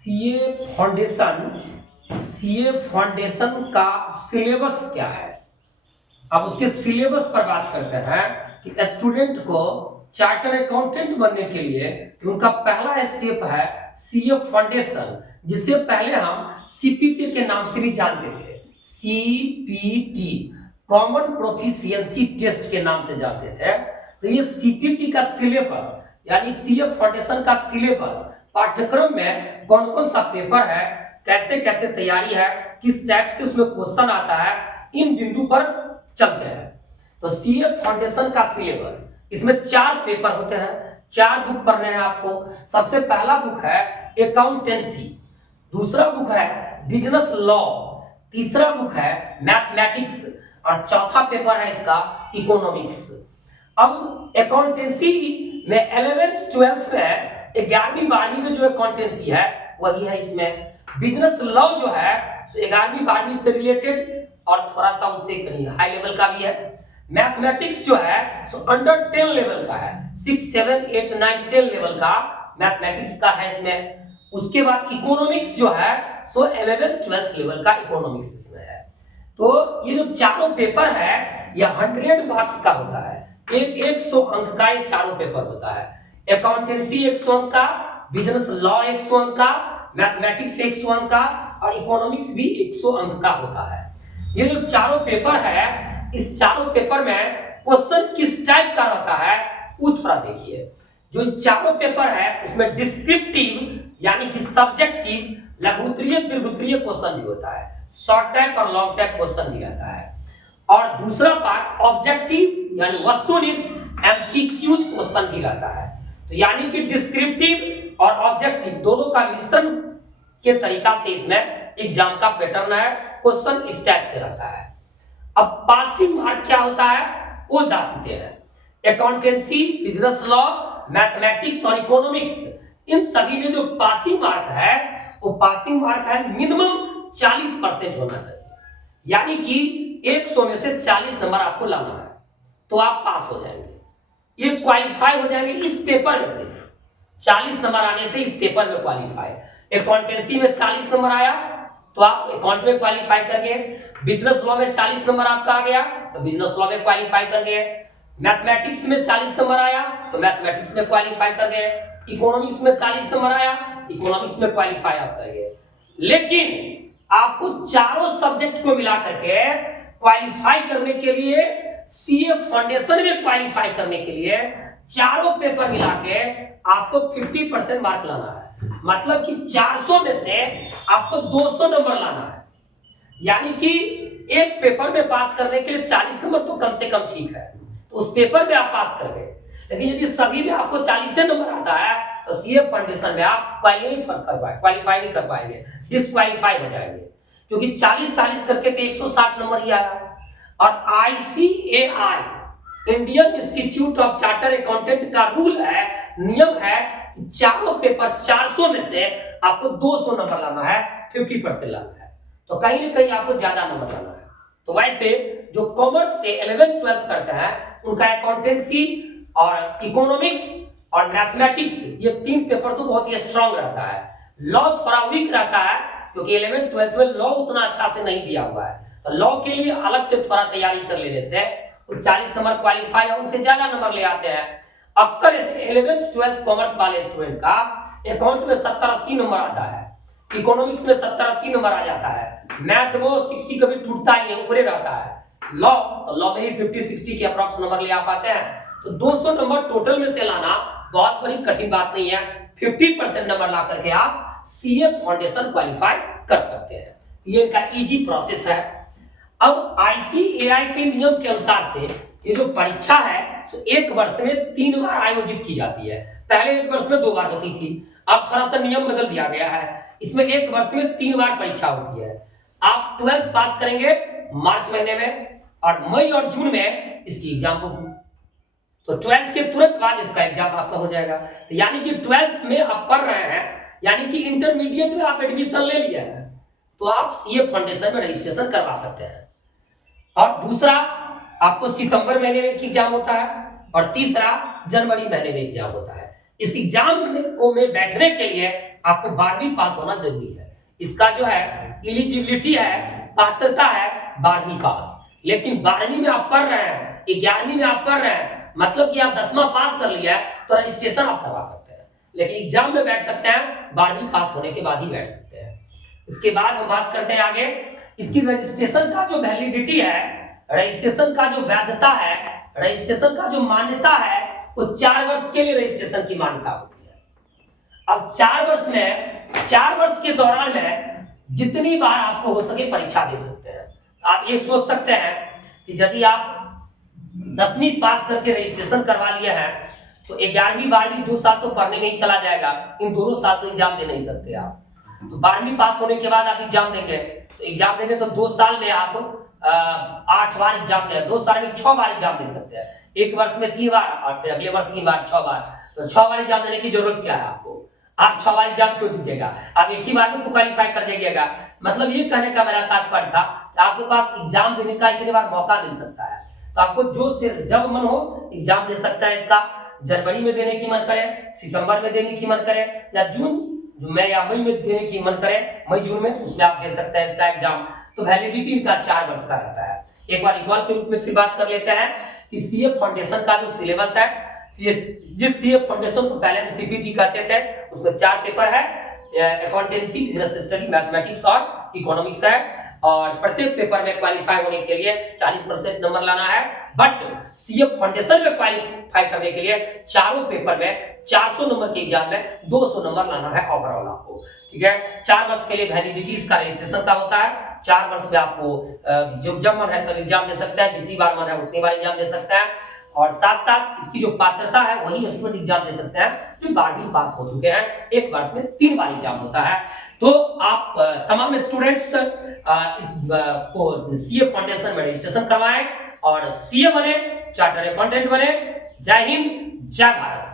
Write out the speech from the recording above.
CA foundation का syllabus क्या है। अब उसके सिलेबस पर बात करते हैं कि स्टूडेंट को चार्टर अकाउंटेंट बनने के लिए उनका पहला स्टेप है सीए फाउंडेशन, जिसे पहले हम सीपीटी के नाम से भी जानते थे। सीपीटी कॉमन प्रोफिशिएंसी टेस्ट के नाम से जानते थे। तो ये सीपीटी का सिलेबस यानी सीए फाउंडेशन का सिलेबस, पाठ्यक्रम में कौन कौन सा पेपर है, कैसे कैसे तैयारी है, किस टाइप से उसमें क्वेश्चन आता है, इन बिंदु पर चलते हैं। तो सीए फाउंडेशन का सिलेबस, इसमें 4 पेपर होते हैं, 4 बुक पढ़ने हैं आपको। सबसे पहला बुक है अकाउंटेंसी, दूसरा बुक है बिजनेस लॉ, तीसरा बुक है मैथमेटिक्स और चौथा पेपर है इसका इकोनॉमिक्स। अब अकाउंटेंसी में 11th 12th में 11वीं 12वीं में जो अकाउंटेंसी है वही है इसमें। बिजनेस लॉ जो है 11वीं 12वीं से रिलेटेड और थोड़ा सा उससे हाई लेवल का भी है। मैथमेटिक्स जो है अंडर 10 लेवल का है, 6 7 8 9 10 लेवल का मैथमेटिक्स का है इसमें। उसके बाद इकोनॉमिक्स जो है 11th 12th लेवल का इकोनॉमिक्स इसमें है। तो ये जो चारों पेपर है ये 100 मार्क्स का होता है, 100 अंक का ये चारों पेपर होता है। अकाउंटेंसी 100 अंक का, बिजनेस लॉ 100 अंक का, मैथमेटिक्स 100 अंक का और इकोनॉमिक्स भी 100 अंक का होता है। ये जो चारों पेपर है, इस चारों पेपर में क्वेश्चन किस टाइप का रहता है वो थोड़ा देखिए। जो चारों पेपर है उसमें डिस्क्रिप्टिव यानी कि सब्जेक्टिव, लघुत्तरीय दीर्घोत्तरीय क्वेश्चन भी होता है, शॉर्ट टाइप और लॉन्ग टाइप क्वेश्चन भी रहता है। और दूसरा पार्ट ऑब्जेक्टिव यानी वस्तुनिष्ठ एमसीक्यूज क्वेश्चन भी रहता है। तो यानी कि डिस्क्रिप्टिव और ऑब्जेक्टिव दोनों का मिश्रण के तरीका से इसमें एग्जाम का पैटर्न है, क्वेश्चन इस टाइप से रहता है। अब पासिंग मार्क क्या होता है वो जानते हैं। अकाउंटेंसी, बिजनेस लॉ, मैथमेटिक्स और इकोनॉमिक्स, इन सभी में जो पासिंग मार्क है वो पासिंग मार्क है मिनिमम 40% होना चाहिए। यानी कि 100 में से 40 नंबर आपको लाना है तो आप पास हो जाएंगे, ये क्वालिफाई हो जाएंगे इस पेपर में। सिर्फ 40 नंबर आने से इस पेपर में क्वालिफाई। अकाउंटेंसी में 40 नंबर आया तो आप अकाउंट में क्वालिफाई कर गए। बिजनेस लॉ में 40 नंबर आपका आ गया तो बिजनेस लॉ में क्वालिफाई कर गए। मैथमेटिक्स में 40 नंबर आया तो मैथमेटिक्स में क्वालिफाई कर गए। इकोनॉमिक्स में 40 नंबर आया, इकोनॉमिक्स में क्वालिफाई आप कर गए। लेकिन आपको चारों सब्जेक्ट को मिला करके क्वालिफाई करने के लिए, सीए फाउंडेशन में क्वालिफाई करने के लिए चारों पेपर मिला के आपको 50% मार्क लाना है। मतलब कि 400 में से आपको 200 नंबर लाना है। यानी कि एक पेपर में पास करने के लिए 40 नंबर तो कम से कम ठीक है, तो उस पेपर में आप पास कर गए। लेकिन यदि सभी में आपको 40 नंबर आता है तो सीए फाउंडेशन में आप क्वालिफाई नहीं कर पाएंगे, डिस्क्वालीफाई हो जाएंगे। क्योंकि 40-40 करके तो 160 नंबर ही आया। और ICAI Indian institute of charter accountant का रूल है, नियम है, चारों पेपर 400 में से आपको 200 नंबर लाना है, 50% लाना है। तो कहीं ना कहीं आपको ज्यादा नंबर लाना है। तो वैसे जो कॉमर्स से 11th 12th करते हैं उनका अकाउंटेंसी और इकोनॉमिक्स और मैथमेटिक्स, ये 3 पेपर तो बहुत ही स्ट्रांग रहता है। लॉ थोड़ा वीक रहता है क्योंकि 11th 12th में लॉ उतना अच्छा से नहीं दिया हुआ है। तो लॉ के लिए अलग से थोड़ा तैयारी कर लेने से 40 नंबर क्वालिफाई है, उनसे ज्यादा नंबर ले आते हैं। अक्सर 11th 12th कॉमर्स वाले स्टूडेंट का अकाउंट में 70-80 नंबर आता है, इकोनॉमिक्स में 70-80 नंबर आ जाता है, मैथ में 60 कभी टूटता ही नहीं, ऊपर रहता है। लॉ तो लॉ में ही 50-60 के अप्रॉक्स नंबर ले आ पाते हैं। तो 200 नंबर टोटल में से लाना बहुत बड़ी कठिन बात नहीं है। 50% नंबर ला करके आप सीए फाउंडेशन क्वालिफाई कर सकते हैं, ये इनका इजी प्रोसेस है। अब आईसीएआई के नियम के अनुसार से ये जो परीक्षा है तो 1 वर्ष में 3 बार आयोजित की जाती है। पहले 1 वर्ष में 2 बार होती थी, अब थोड़ा सा नियम बदल दिया गया है। इसमें 1 वर्ष में 3 बार परीक्षा होती है। आप 12th पास करेंगे मार्च महीने में और मई और जून में इसकी एग्जाम होगी। तो 12th के तुरंत बाद इसका एग्जाम आपका हो जाएगा। तो यानी कि 12th में आप पढ़ रहे हैं, यानी कि इंटरमीडिएट में आप एडमिशन ले लिया है तो आप सीए फाउंडेशन में रजिस्ट्रेशन करवा सकते हैं। और दूसरा आपको सितंबर महीने में एग्जाम होता है और तीसरा जनवरी महीने में एग्जाम होता है। इस एग्जाम में बैठने के लिए आपको 12वीं पास होना जरूरी है। इसका जो है एलिजिबिलिटी है, पात्रता है 12वीं पास। लेकिन 12वीं में आप पढ़ रहे हैं, 11वीं में आप पढ़ रहे हैं, मतलब कि आप 10वां पास कर लिया है तो रजिस्ट्रेशन आप करवा सकते हैं, लेकिन एग्जाम में बैठ सकते हैं 12वीं पास होने के बाद ही बैठ सकते हैं। इसके बाद हम बात करते हैं आगे, इसकी रजिस्ट्रेशन का जो वैलिडिटी है, रजिस्ट्रेशन का जो वैधता है, रजिस्ट्रेशन का जो मान्यता है, वो 4 वर्ष के लिए रजिस्ट्रेशन की मान्यता होती है। अब 4 वर्ष के दौरान में जितनी बार आपको हो सके परीक्षा दे सकते हैं। आप ये सोच सकते हैं कि यदि आप 10वीं पास करके रजिस्ट्रेशन करवा लिए हैं तो 11वीं 12वीं 2 साल तो पढ़ने में ही चला जाएगा, इन दोनों साल तो एग्जाम दे नहीं सकते आप। तो 12वीं पास होने के बाद आप एग्जाम देंगे, तो एग्जाम देंगे तो 2 साल में आप 8 बार एग्जाम दे, 2 साल में 6 बार एग्जाम दे सकते हैं, एक वर्ष में 3 बार और फिर अगले वर्ष 3 बार, 6 बार। तो 6 बार एग्जाम देने की जरूरत क्या है आपको? आप 6 बार एग्जाम क्यों दीजिएगा? आप एक ही बार में तो क्वालिफाई कर जाइएगा। मतलब ये कहने का मेरा तात्पर्य था कि आपके पास एग्जाम देने का इतनी बार मौका मिल सकता है, तो आपको जो सिर्फ जब मन हो एग्जाम दे सकता है। इसका जनवरी में देने की मन करे, सितंबर में देने की मन करे, या जून मई या मई में देने की मन करे, मई जून में, उसमें आप दे सकते हैं इसका एग्जाम। तो वैलिडिटी इनका 4 वर्ष का रहता है। एक बार रिकॉल के रूप में फिर बात कर लेते हैं कि सीए फाउंडेशन का जो सिलेबस है, जिस सीए फाउंडेशन को पहले हम सीपीटी कहते थे, उसमें 4 पेपर है, अकाउंटेंसी, बिजनेस स्टडी, मैथमेटिक्स और इकोनॉमिक्स है, और प्रत्येक पेपर में क्वालिफाई होने के लिए 40% नंबर लाना है। बट सीए फाउंडेशन में क्वालिफाई करने के लिए चारों पेपर में 400 नंबर के एग्जाम में 200 नंबर लाना है ओवरऑल आपको, ठीक है। 4 वर्ष के लिए वैलिडिटी इसका रजिस्ट्रेशन का होता है। 4 वर्ष में आपको जब मन है तब एग्जाम दे सकते हैं, जितनी बार मन है उतनी बार एग्जाम दे सकते हैं, और साथ साथ इसकी जो पात्रता है वही स्टूडेंट एग्जाम दे सकते हैं जो 12वीं पास हो चुके हैं। एक वर्ष में 3 बार एग्जाम होता है। तो आप तमाम स्टूडेंट्स इस को सीए फाउंडेशन में रजिस्ट्रेशन करवाएं और सीए बने, चार्टर्ड अकाउंटेंट बने। जय हिंद, जय भारत।